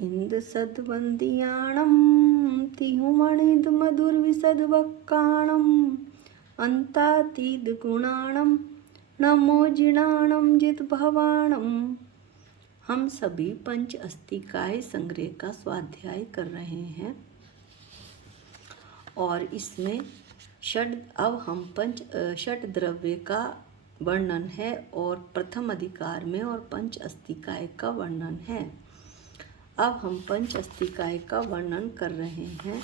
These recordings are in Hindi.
इंद सद्वंदियाणम तिहुमणिद मधुर विसद वक्काणम अंतातीद गुणाणम नमो जिणाणम जित भवाणम। हम सभी पंच अस्तिकाय संग्रह का स्वाध्याय कर रहे हैं और इसमें अब हम षट द्रव्य का वर्णन है और प्रथम अधिकार में और पंच अस्तिकाय का वर्णन है। अब हम पंच अस्तिकाय का वर्णन कर रहे हैं,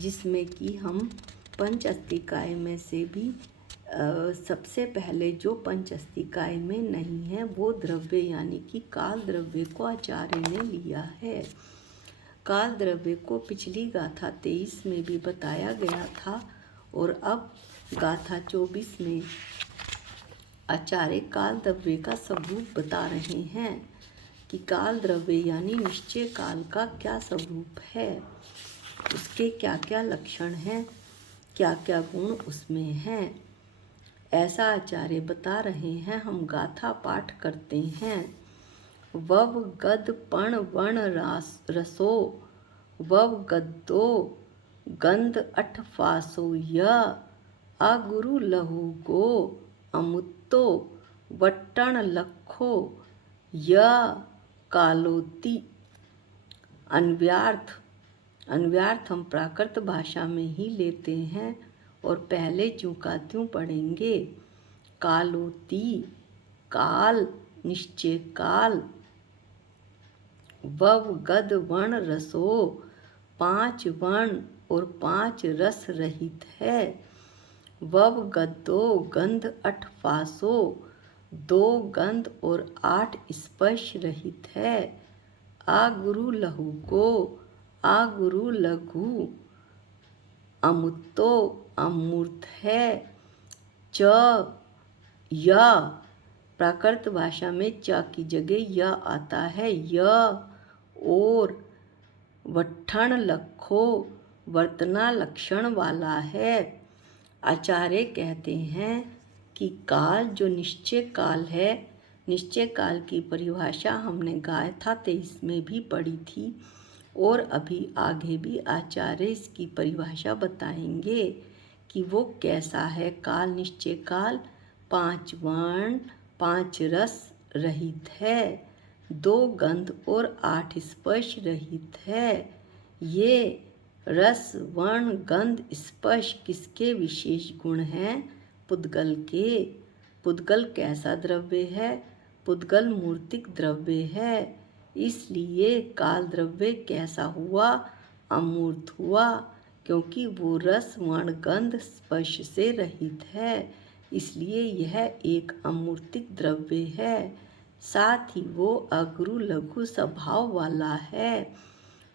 जिसमें कि हम पंच अस्तिकाय में से भी सबसे पहले जो पंच अस्तिकाय में नहीं है वो द्रव्य यानी कि काल द्रव्य को आचार्य ने लिया है। काल द्रव्य को पिछली गाथा 23 में भी बताया गया था और अब गाथा 24 में आचार्य काल द्रव्य का स्वरूप बता रहे हैं कि काल द्रव्य यानी निश्चय काल का क्या स्वरूप है, उसके क्या क्या लक्षण हैं, क्या क्या गुण उसमें हैं, ऐसा आचार्य बता रहे हैं। हम गाथा पाठ करते हैं। वव गद पण वर्ण रसो वव गद्दो गंध अठ फासो य अगुरु लहु गो अमुत्तो वट्टण लखो य कालोती। अन्व्यार्थ हम प्राकृत भाषा में ही लेते हैं और पहले ज्यों का त्यों पढ़ेंगे। कालोती काल, निश्चय काल। वव गद वर्ण रसो 5 वर्ण और 5 रस रहित है। वव गद्दो गंध 8 फासो 2 गंध और 8 स्पर्श रहित है। आगुरु लहु को आगुरु लघु अमुत्तो अमूर्त है। च य प्राकृत भाषा में च की जगह य आता है। य और वट्ठण लखो वर्तना लक्षण वाला है। आचार्य कहते हैं कि काल जो निश्चय काल है, निश्चय काल की परिभाषा हमने गाथा 23 में भी पढ़ी थी और अभी आगे भी आचार्य इसकी परिभाषा बताएंगे कि वो कैसा है। काल निश्चय काल 5 वर्ण 5 रस रहित है, 2 गंध और 8 स्पर्श रहित है। ये रस वर्ण गंध स्पर्श किसके विशेष गुण हैं? पुद्गल के। पुद्गल कैसा द्रव्य है? पुद्गल मूर्तिक द्रव्य है। इसलिए काल द्रव्य कैसा हुआ? अमूर्त हुआ, क्योंकि वो रस वर्ण गंध स्पर्श से रहित है, इसलिए यह एक अमूर्तिक द्रव्य है। साथ ही वो अगुरु लघु स्वभाव वाला है।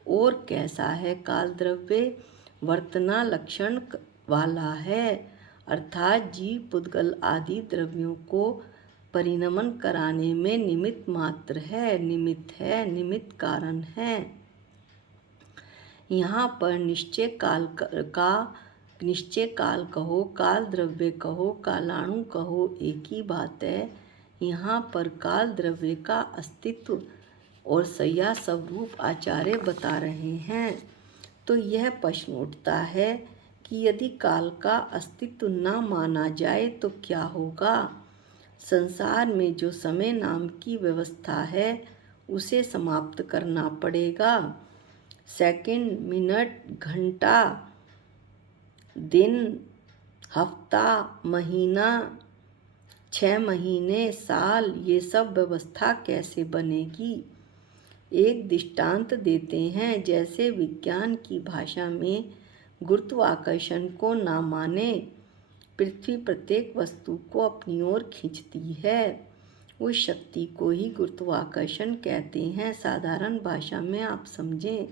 और कैसा है काल द्रव्य? वर्तना लक्षण वाला है, अर्थात जीव पुद्गल आदि द्रव्यों को परिणमन कराने में निमित्त मात्र है, निमित्त कारण है। यहाँ पर निश्चय काल कहो, काल द्रव्य कहो, कालाणु कहो, एक ही बात है। यहाँ पर काल द्रव्य का अस्तित्व और सया स्वरूप आचार्य बता रहे हैं। तो यह प्रश्न उठता है कि यदि काल का अस्तित्व न माना जाए तो क्या होगा? संसार में जो समय नाम की व्यवस्था है उसे समाप्त करना पड़ेगा। सेकंड, मिनट, घंटा, दिन, हफ्ता, महीना, 6 महीने, साल, ये सब व्यवस्था कैसे बनेगी? एक दृष्टांत देते हैं। जैसे विज्ञान की भाषा में गुरुत्वाकर्षण को ना माने, पृथ्वी प्रत्येक वस्तु को अपनी ओर खींचती है, उस शक्ति को ही गुरुत्वाकर्षण कहते हैं। साधारण भाषा में आप समझें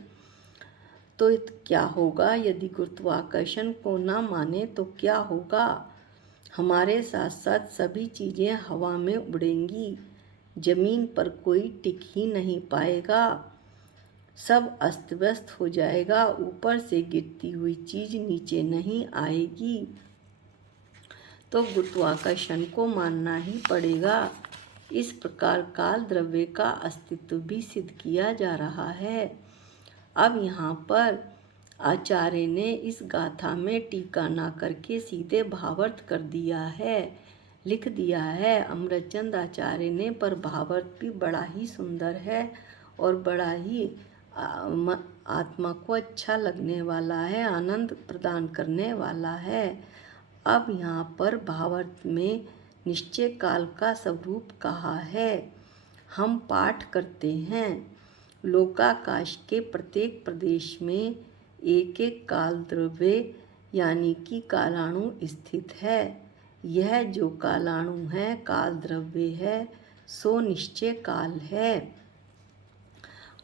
तो क्या होगा? यदि गुरुत्वाकर्षण को ना माने तो क्या होगा? हमारे साथ साथ सभी चीज़ें हवा में उड़ेंगी, जमीन पर कोई टिक ही नहीं पाएगा, सब अस्त व्यस्त हो जाएगा, ऊपर से गिरती हुई चीज़ नीचे नहीं आएगी। तो गुरुत्वाकर्षण को मानना ही पड़ेगा। इस प्रकार काल द्रव्य का अस्तित्व भी सिद्ध किया जा रहा है। अब यहाँ पर आचार्य ने इस गाथा में टीका ना करके सीधे भावार्थ कर दिया है, लिख दिया है अमरचंद आचार्य ने, पर भावार्थ भी बड़ा ही सुंदर है और बड़ा ही आत्मा को अच्छा लगने वाला है, आनंद प्रदान करने वाला है। अब यहाँ पर भावार्थ में निश्चय काल का स्वरूप कहा है। हम पाठ करते हैं, लोकाकाश के प्रत्येक प्रदेश में एक एक काल द्रव्य यानी कि कालाणु स्थित है। यह जो कालाणु है, काल द्रव्य है, सो निश्चय काल है।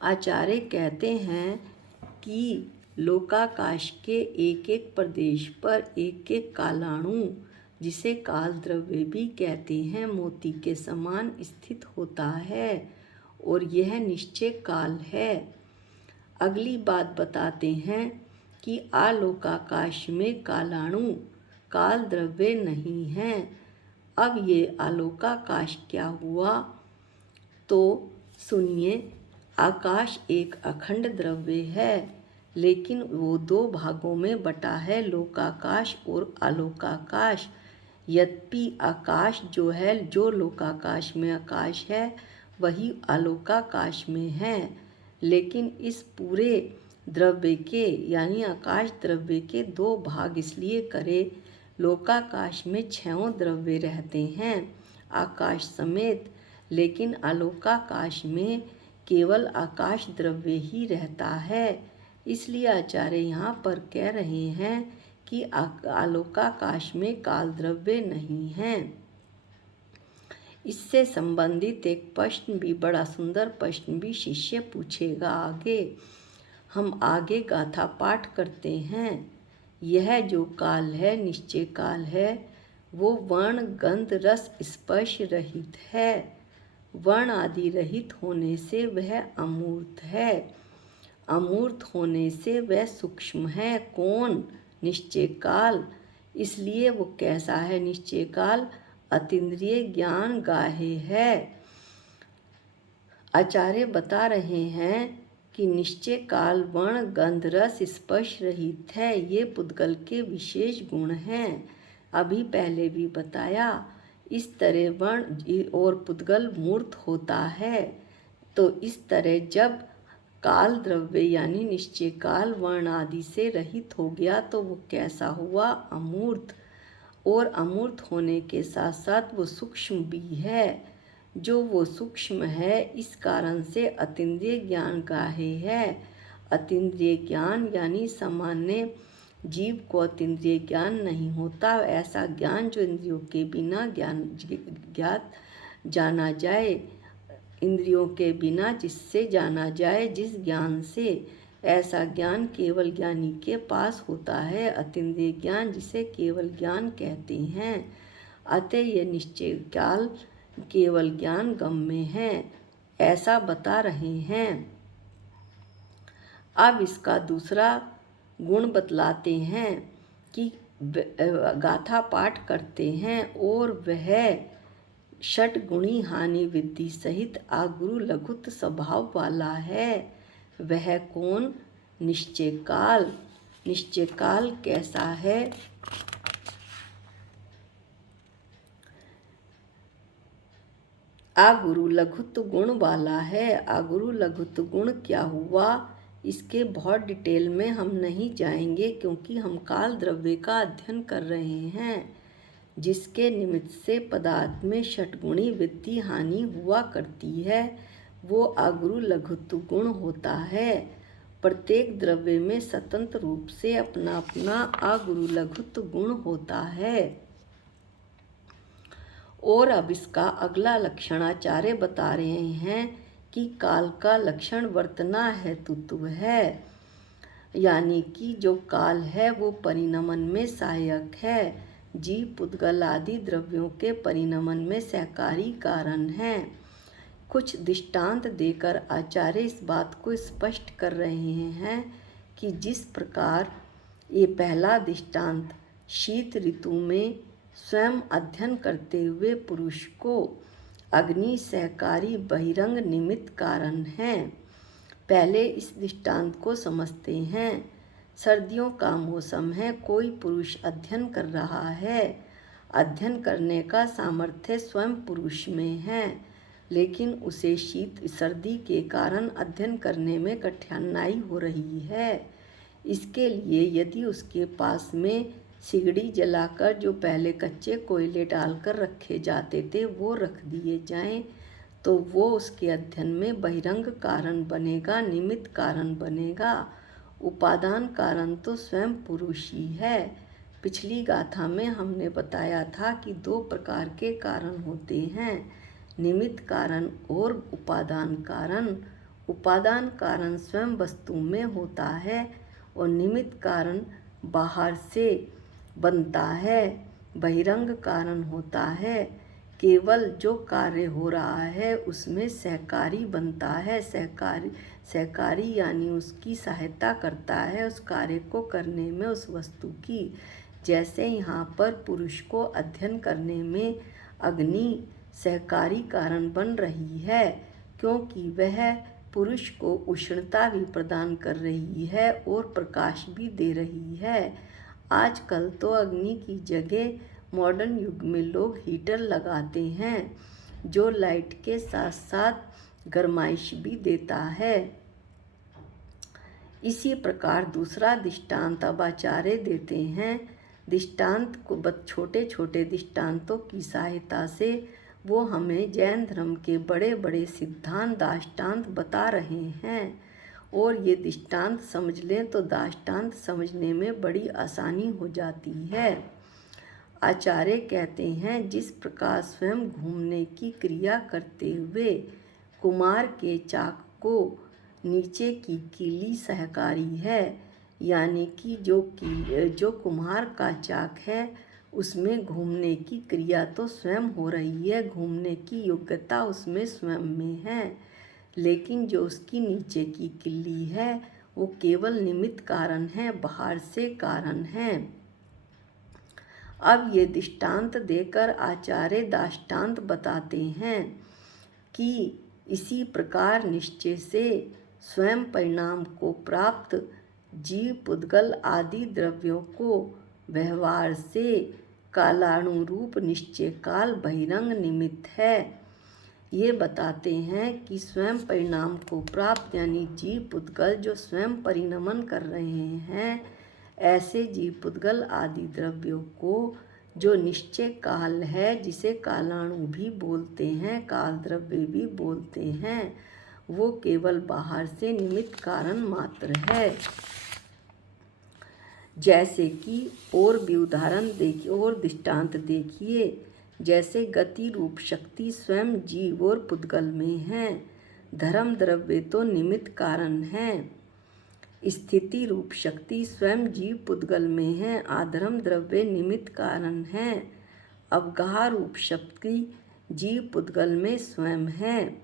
आचार्य कहते हैं कि लोकाकाश के एक एक प्रदेश पर एक एक कालाणु, जिसे काल द्रव्य भी कहते हैं, मोती के समान स्थित होता है और यह निश्चय काल है। अगली बात बताते हैं कि आलोकाकाश में कालाणु काल द्रव्य नहीं है। अब ये आलोकाकाश क्या हुआ, तो सुनिए। आकाश एक अखंड द्रव्य है, लेकिन वो दो भागों में बटा है, लोकाकाश और आलोकाकाश। यद्यपि आकाश जो है, जो लोकाकाश में आकाश है, वही आलोकाकाश में है, लेकिन इस पूरे द्रव्य के यानी आकाश द्रव्य के दो भाग इसलिए करे, लोकाकाश में 6 द्रव्य रहते हैं आकाश समेत, लेकिन आलोकाकाश में केवल आकाश द्रव्य ही रहता है। इसलिए आचार्य यहाँ पर कह रहे हैं कि आलोकाकाश में काल द्रव्य नहीं है। इससे संबंधित एक प्रश्न भी, बड़ा सुंदर प्रश्न भी शिष्य पूछेगा आगे। हम आगे गाथा पाठ करते हैं। यह जो काल है, निश्चय काल है, वो वर्ण गंध रस स्पर्श रहित है। वर्ण आदि रहित होने से वह अमूर्त है, अमूर्त होने से वह सूक्ष्म है। कौन? निश्चय काल। इसलिए वो कैसा है निश्चय काल? अतीन्द्रिय ज्ञान गाहे है। आचार्य बता रहे हैं कि निश्चय काल वर्ण गंध रस स्पर्श रहित है। ये पुद्गल के विशेष गुण हैं। अभी पहले भी बताया, इस तरह वर्ण और पुद्गल मूर्त होता है। तो इस तरह जब काल द्रव्य यानी निश्चय काल वर्ण आदि से रहित हो गया, तो वो कैसा हुआ? अमूर्त। और अमूर्त होने के साथ साथ वो सूक्ष्म भी है। जो वो सूक्ष्म है, इस कारण से अतीन्द्रिय ज्ञान गाहे है। अतीन्द्रिय ज्ञान यानी सामान्य जीव को अतीन्द्रिय ज्ञान नहीं होता, ऐसा ज्ञान जो इंद्रियों के बिना ज्ञात जाना जाए, इंद्रियों के बिना जिससे जाना जाए, जिस ज्ञान से, ऐसा ज्ञान केवल ज्ञानी के पास होता है। अतीन्द्रिय ज्ञान जिसे केवल ज्ञान कहते हैं। अतः ये निश्चय काल केवल ज्ञान गम्य है, ऐसा बता रहे हैं। अब इसका दूसरा गुण बतलाते हैं कि गाथा पाठ करते हैं और वह षटगुणी हानि विद्धि सहित आगुरु लघुत्व स्वभाव वाला है। वह कौन? निश्चय काल। निश्चय काल कैसा है? आगुरु लघुत्व गुण वाला है। आगुरु लघुत्व गुण क्या हुआ, इसके बहुत डिटेल में हम नहीं जाएंगे, क्योंकि हम काल द्रव्य का अध्ययन कर रहे हैं, जिसके निमित्त से पदार्थ में षटगुणी वृद्धि हानि हुआ करती है, वो आगुरु लघुत्व गुण होता है। प्रत्येक द्रव्य में स्वतंत्र रूप से अपना अपना आगुरु लघुत्व गुण होता है। और अब इसका अगला लक्षण आचार्य बता रहे हैं कि काल का लक्षण वर्तना हेतुत्व है, यानी कि जो काल है वो परिणमन में सहायक है। जीव पुद्गल आदि द्रव्यों के परिणमन में सहकारी कारण है। कुछ दृष्टांत देकर आचार्य इस बात को स्पष्ट कर रहे हैं कि जिस प्रकार ये पहला दृष्टांत शीत ऋतु में स्वयं अध्ययन करते हुए पुरुष को अग्नि सहकारी बहिरंग निमित्त कारण है। पहले इस दृष्टांत को समझते हैं। सर्दियों का मौसम है, कोई पुरुष अध्ययन कर रहा है। अध्ययन करने का सामर्थ्य स्वयं पुरुष में है, लेकिन उसे शीत सर्दी के कारण अध्ययन करने में कठिनाई हो रही है। इसके लिए यदि उसके पास में सिगड़ी जलाकर जो पहले कच्चे कोयले डालकर रखे जाते थे वो रख दिए जाएं, तो वो उसके अध्ययन में बहिरंग कारण बनेगा, निमित्त कारण बनेगा। उपादान कारण तो स्वयं पुरुष ही है। पिछली गाथा में हमने बताया था कि दो प्रकार के कारण होते हैं, निमित्त कारण और उपादान कारण। उपादान कारण स्वयं वस्तु में होता है और निमित्त कारण बाहर से बनता है। बहिरंग कारण होता है केवल जो कार्य हो रहा है उसमें सहकारी बनता है। सहकारी यानी उसकी सहायता करता है उस कार्य को करने में उस वस्तु की। जैसे यहाँ पर पुरुष को अध्ययन करने में अग्नि सहकारी कारण बन रही है, क्योंकि वह पुरुष को उष्णता भी प्रदान कर रही है और प्रकाश भी दे रही है। आजकल तो अग्नि की जगह मॉडर्न युग में लोग हीटर लगाते हैं, जो लाइट के साथ साथ गर्माइश भी देता है। इसी प्रकार दूसरा दृष्टांत अब आचार्य देते हैं। दृष्टांत को छोटे छोटे दृष्टांतों की सहायता से वो हमें जैन धर्म के बड़े बड़े सिद्धांत दाष्टान्त बता रहे हैं, और ये दृष्टांत समझ लें तो दाष्टान्त समझने में बड़ी आसानी हो जाती है। आचार्य कहते हैं, जिस प्रकार स्वयं घूमने की क्रिया करते हुए कुम्हार के चाक को नीचे की कीली सहकारी है, यानी कि जो कुम्हार का चाक है उसमें घूमने की क्रिया तो स्वयं हो रही है, घूमने की योग्यता उसमें स्वयं में है, लेकिन जो उसकी नीचे की किल्ली है वो केवल निमित्त कारण है, बाहर से कारण है। अब ये दृष्टांत देकर आचार्य दाष्टान्त बताते हैं कि इसी प्रकार निश्चय से स्वयं परिणाम को प्राप्त जीव पुद्गल आदि द्रव्यों को व्यवहार से कालानुरूप निश्चय काल बहिरंग निमित्त है। ये बताते हैं कि स्वयं परिणाम को प्राप्त यानी जीव पुद्गल जो स्वयं परिणमन कर रहे हैं, ऐसे जीव पुद्गल आदि द्रव्यों को जो निश्चय काल है, जिसे कालाणु भी बोलते हैं, काल द्रव्य भी बोलते हैं, वो केवल बाहर से निमित्त कारण मात्र है। जैसे कि और भी उदाहरण देखिए और दृष्टांत देखिए। जैसे गति रूप शक्ति स्वयं जीव और पुद्गल में है, धर्म द्रव्य तो निमित्त कारण है। स्थिति रूप शक्ति स्वयं जीव पुद्गल में है, आधर्म द्रव्य निमित्त कारण है। अवगाह रूप शक्ति जीव पुद्गल में स्वयं है,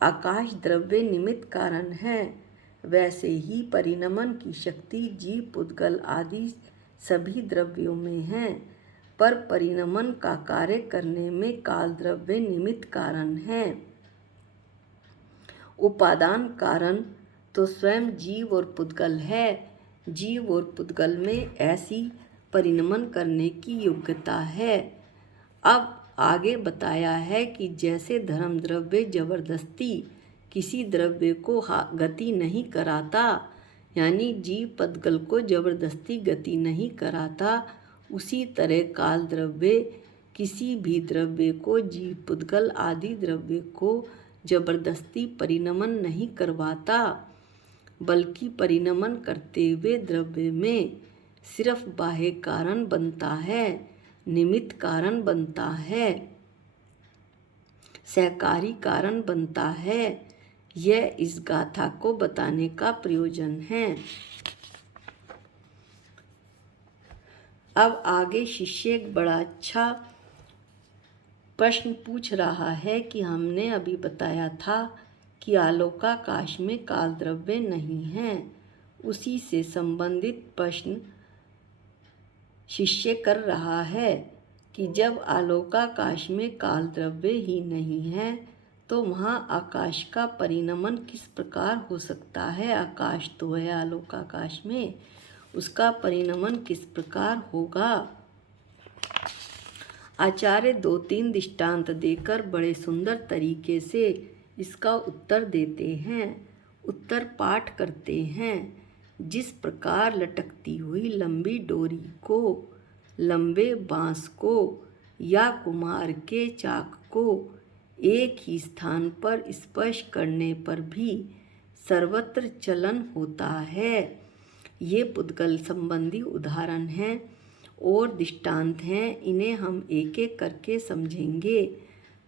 आकाश द्रव्य निमित्त कारण है। वैसे ही परिणमन की शक्ति जीव पुद्गल आदि सभी द्रव्यों में है, पर परिणमन का कार्य करने में काल द्रव्य निमित्त कारण है। उपादान कारण तो स्वयं जीव और पुद्गल है। जीव और पुद्गल में ऐसी परिणमन करने की योग्यता है। अब आगे बताया है कि जैसे धर्म द्रव्य जबरदस्ती किसी द्रव्य को गति नहीं कराता, यानी जीव पुद्गल को जबरदस्ती गति नहीं कराता, उसी तरह काल द्रव्य किसी भी द्रव्य को जीव पुद्गल आदि द्रव्य को जबरदस्ती परिणमन नहीं करवाता, बल्कि परिणमन करते हुए द्रव्य में सिर्फ बाह्य कारण बनता है, निमित्त कारण बनता है, सहकारी कारण बनता है। यह इस गाथा को बताने का प्रयोजन है। अब आगे शिष्य एक बड़ा अच्छा प्रश्न पूछ रहा है कि हमने अभी बताया था कि आलोकाकाश में काल द्रव्य नहीं है। उसी से संबंधित प्रश्न शिष्य कर रहा है कि जब आलोकाकाश में काल द्रव्य ही नहीं है तो वहाँ आकाश का परिणमन किस प्रकार हो सकता है। आकाश तो है आलोकाकाश में, उसका परिणमन किस प्रकार होगा। आचार्य 2-3 दृष्टांत देकर बड़े सुंदर तरीके से इसका उत्तर देते हैं। उत्तर पाठ करते हैं। जिस प्रकार लटकती हुई लंबी डोरी को, लंबे बांस को या कुम्हार के चाक को एक ही स्थान पर स्पर्श करने पर भी सर्वत्र चलन होता है। ये पुद्गल संबंधी उदाहरण हैं और दृष्टांत हैं। इन्हें हम एक एक करके समझेंगे।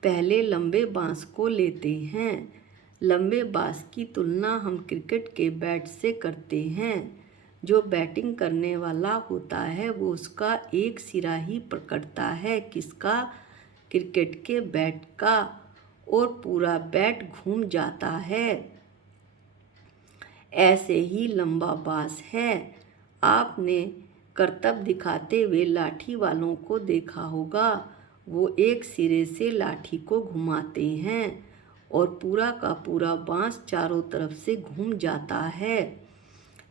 पहले लंबे बांस को लेते हैं। लंबे बांस की तुलना हम क्रिकेट के बैट से करते हैं। जो बैटिंग करने वाला होता है वो उसका एक सिरा ही पकड़ता है, किसका, क्रिकेट के बैट का, और पूरा बैट घूम जाता है। ऐसे ही लंबा बांस है। आपने करतब दिखाते हुए लाठी वालों को देखा होगा। वो एक सिरे से लाठी को घुमाते हैं और पूरा का पूरा बांस चारों तरफ से घूम जाता है।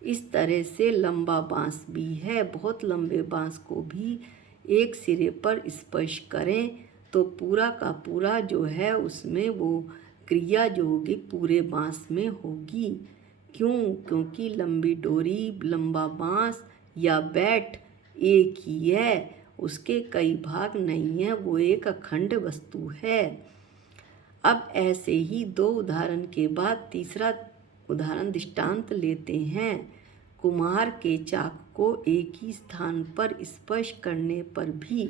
इस तरह से लंबा बांस भी है। बहुत लंबे बांस को भी एक सिरे पर स्पर्श करें तो पूरा का पूरा जो है उसमें वो क्रिया जो होगी पूरे बांस में होगी। क्यों? क्योंकि लंबी डोरी, लंबा बांस या बैट एक ही है, उसके कई भाग नहीं हैं, वो एक अखंड वस्तु है। अब ऐसे ही 2 उदाहरण के बाद तीसरा उदाहरण दृष्टांत लेते हैं। कुम्हार के चाक को एक ही स्थान पर स्पर्श करने पर भी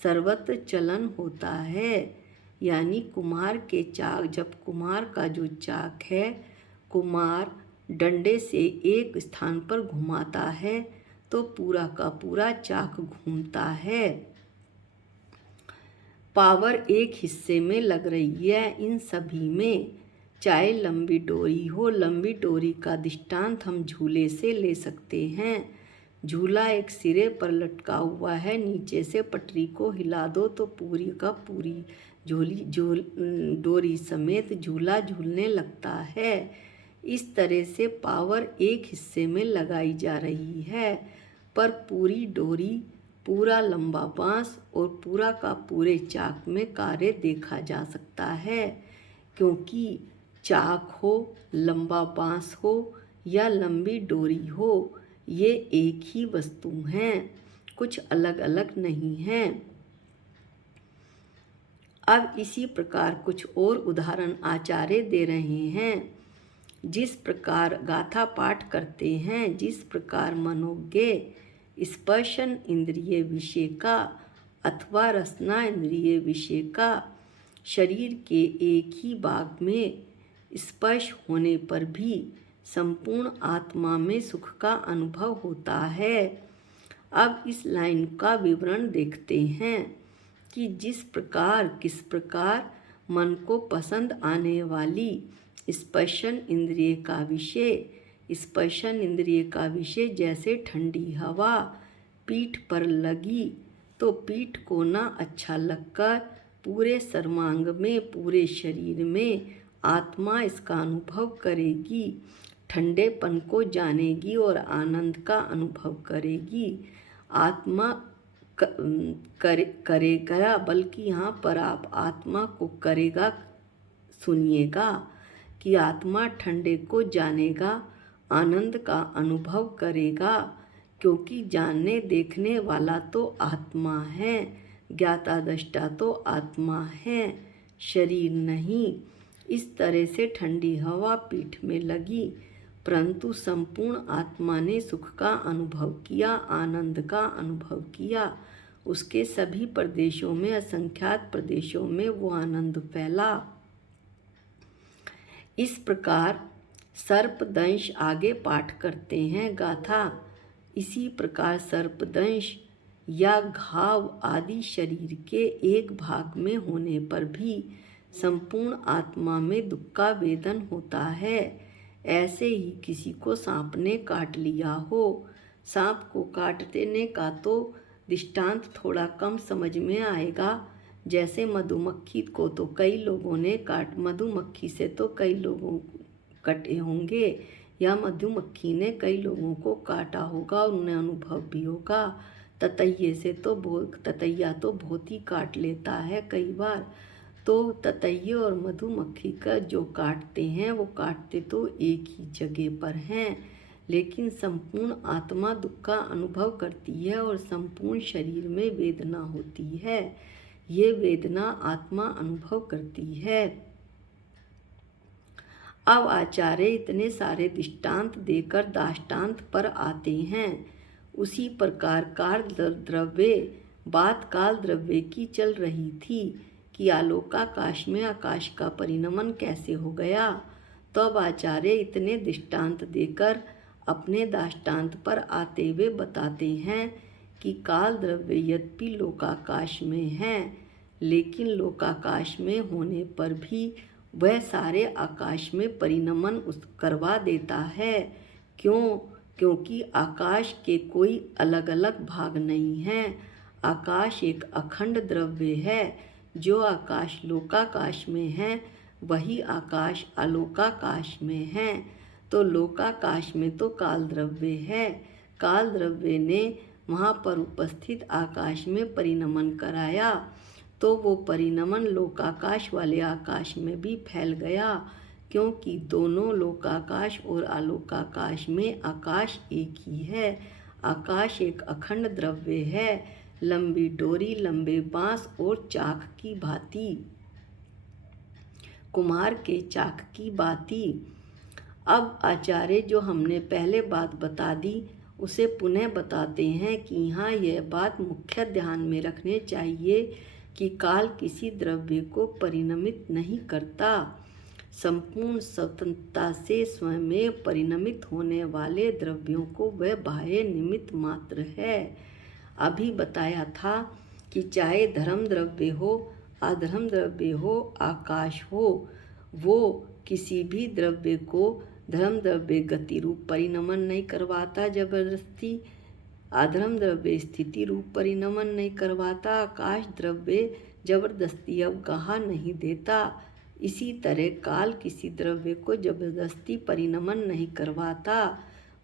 सर्वत्र चलन होता है। यानी कुम्हार के चाक, जब कुम्हार का जो चाक है, कुम्हार डंडे से एक स्थान पर घुमाता है तो पूरा का पूरा चाक घूमता है। पावर एक हिस्से में लग रही है इन सभी में, चाहे लंबी डोरी हो। लंबी डोरी का दृष्टांत हम झूले से ले सकते हैं। झूला एक सिरे पर लटका हुआ है, नीचे से पटरी को हिला दो तो पूरी का पूरी डोरी समेत झूला झूलने लगता है। इस तरह से पावर एक हिस्से में लगाई जा रही है, पर पूरी डोरी, पूरा लंबा बांस और पूरा का पूरे चाक में कार्य देखा जा सकता है। क्योंकि चाक हो, लंबा बांस हो या लंबी डोरी हो, ये एक ही वस्तु हैं, कुछ अलग अलग नहीं हैं। अब इसी प्रकार कुछ और उदाहरण आचार्य दे रहे हैं। जिस प्रकार गाथा पाठ करते हैं, जिस प्रकार मनोज्ञ स्पर्शन इंद्रिय विषय का अथवा रसना इंद्रिय विषय का शरीर के एक ही भाग में स्पर्श होने पर भी संपूर्ण आत्मा में सुख का अनुभव होता है। अब इस लाइन का विवरण देखते हैं कि जिस प्रकार, किस प्रकार मन को पसंद आने वाली स्पर्शन इंद्रिय का विषय, स्पर्शन इंद्रिय का विषय जैसे ठंडी हवा पीठ पर लगी तो पीठ को ना अच्छा लगकर पूरे सर्वांग में, पूरे शरीर में आत्मा इसका अनुभव करेगी, ठंडेपन को जानेगी और आनंद का अनुभव करेगी। आत्मा करेगा, बल्कि यहाँ पर आप आत्मा को करेगा सुनिएगा कि आत्मा ठंडे को जानेगा, आनंद का अनुभव करेगा। क्योंकि जानने देखने वाला तो आत्मा है, ज्ञाता दृष्टा तो आत्मा है, शरीर नहीं। इस तरह से ठंडी हवा पीठ में लगी, परंतु संपूर्ण आत्मा ने सुख का अनुभव किया, आनंद का अनुभव किया। उसके सभी प्रदेशों में, असंख्यात प्रदेशों में वो आनंद फैला। इस प्रकार सर्पदंश आगे पाठ करते हैं गाथा। इसी प्रकार सर्पदंश या घाव आदि शरीर के एक भाग में होने पर भी संपूर्ण आत्मा में दुख का वेदन होता है। ऐसे ही किसी को सांप ने काट लिया हो, सांप को काटने का तो दृष्टांत थोड़ा कम समझ में आएगा। जैसे मधुमक्खी को तो कई लोगों ने मधुमक्खी से तो कई लोगों कटे होंगे, या मधुमक्खी ने कई लोगों को काटा होगा और उन्हें अनुभव भी होगा। ततैया तो बहुत ही काट लेता है कई बार। तो ततैया और मधुमक्खी का जो काटते हैं वो काटते तो एक ही जगह पर हैं, लेकिन संपूर्ण आत्मा दुख का अनुभव करती है और संपूर्ण शरीर में वेदना होती है। ये वेदना आत्मा अनुभव करती है। अब आचार्य इतने सारे दृष्टांत देकर दाष्टान्त पर आते हैं। उसी प्रकार बात काल द्रव्य की चल रही थी कि आलोकाकाश में आकाश का परिणमन कैसे हो गया। तो अब आचार्य इतने दृष्टांत देकर अपने दाष्टान्त पर आते हुए बताते हैं कि काल द्रव्य यद्यपि लोकाकाश में है, लेकिन लोकाकाश में होने पर भी वह सारे आकाश में परिणमन करवा देता है। क्योंकि आकाश के कोई अलग अलग भाग नहीं हैं। आकाश एक अखंड द्रव्य है। जो आकाश लोकाकाश में है वही आकाश अलोकाकाश में है। तो लोकाकाश में तो काल द्रव्य है। काल द्रव्य ने वहाँ पर उपस्थित आकाश में परिणमन कराया, तो वो परिणमन लोकाकाश वाले आकाश में भी फैल गया, क्योंकि दोनों लोकाकाश और आलोकाकाश में आकाश एक ही है। आकाश एक अखंड द्रव्य है, लंबी डोरी, लंबे बांस और चाक की भांति, कुम्हार के चाक की भांति। अब आचार्य जो हमने पहले बात बता दी उसे पुनः बताते हैं कि यहाँ यह बात मुख्य ध्यान में रखने चाहिए कि काल किसी द्रव्य को परिणमित नहीं करता। संपूर्ण स्वतंत्रता से स्वयं परिणमित होने वाले द्रव्यों को वह बाह्य निमित्त मात्र है। अभी बताया था कि चाहे धर्म द्रव्य हो, अधर्म द्रव्य हो, आकाश हो, वो किसी भी द्रव्य को धर्म द्रव्य गति रूप परिणमन नहीं करवाता जबरदस्ती, अधर्म द्रव्य स्थिति रूप परिणमन नहीं करवाता, आकाश द्रव्य जबरदस्ती अवगाह नहीं देता। इसी तरह काल किसी द्रव्य को जबरदस्ती परिणमन नहीं करवाता,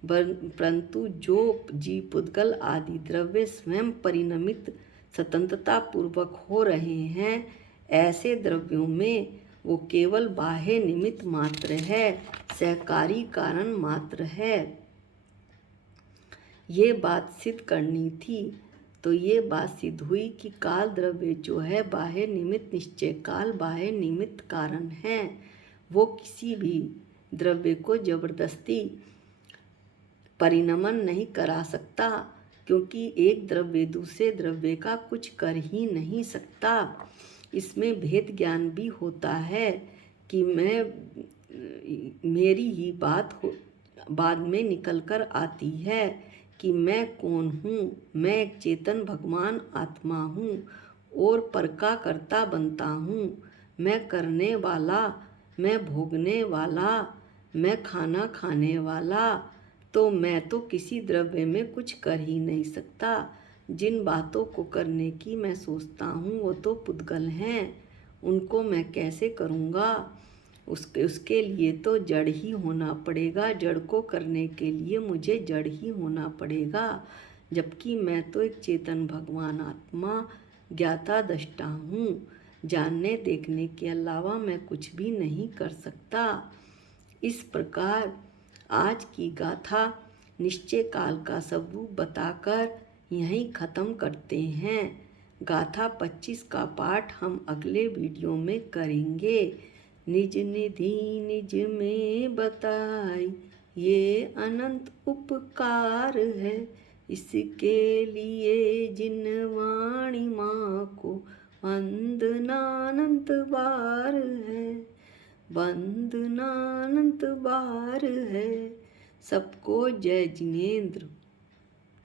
परंतु जो जीव पुद्गल आदि द्रव्य स्वयं परिणमित स्वतंत्रता पूर्वक हो रहे हैं, ऐसे द्रव्यों में वो केवल बाह्य निमित्त मात्र है, सहकारी कारण मात्र है। ये बात सिद्ध करनी थी। तो ये बात सिद्ध हुई कि काल द्रव्य जो है बाह्य निमित्त निश्चय काल बाह्य निमित्त कारण है। वो किसी भी द्रव्य को जबरदस्ती परिणमन नहीं करा सकता, क्योंकि एक द्रव्य दूसरे द्रव्य का कुछ कर ही नहीं सकता। इसमें भेद ज्ञान भी होता है कि मेरी ही बात बाद में निकल कर आती है कि मैं कौन हूँ। मैं एक चेतन भगवान आत्मा हूँ और पर का कर्ता बनता हूँ। मैं करने वाला, मैं भोगने वाला, मैं खाना खाने वाला। तो मैं तो किसी द्रव्य में कुछ कर ही नहीं सकता। जिन बातों को करने की मैं सोचता हूँ वो तो पुद्गल हैं, उनको मैं कैसे करूँगा। उसके लिए तो जड़ ही होना पड़ेगा। जड़ को करने के लिए मुझे जड़ ही होना पड़ेगा, जबकि मैं तो एक चेतन भगवान आत्मा ज्ञाता दृष्टा हूँ। जानने देखने के अलावा मैं कुछ भी नहीं कर सकता। इस प्रकार आज की गाथा निश्चय काल का स्वरूप बताकर यहीं ख़त्म करते हैं। गाथा 25 का पाठ हम अगले वीडियो में करेंगे। निज निधि निज में बताई ये अनंत उपकार है, इसके लिए जिन वाणी माँ को वंदनानंत बार है, वंदनानंत बार है। सबको जय जिनेंद्र।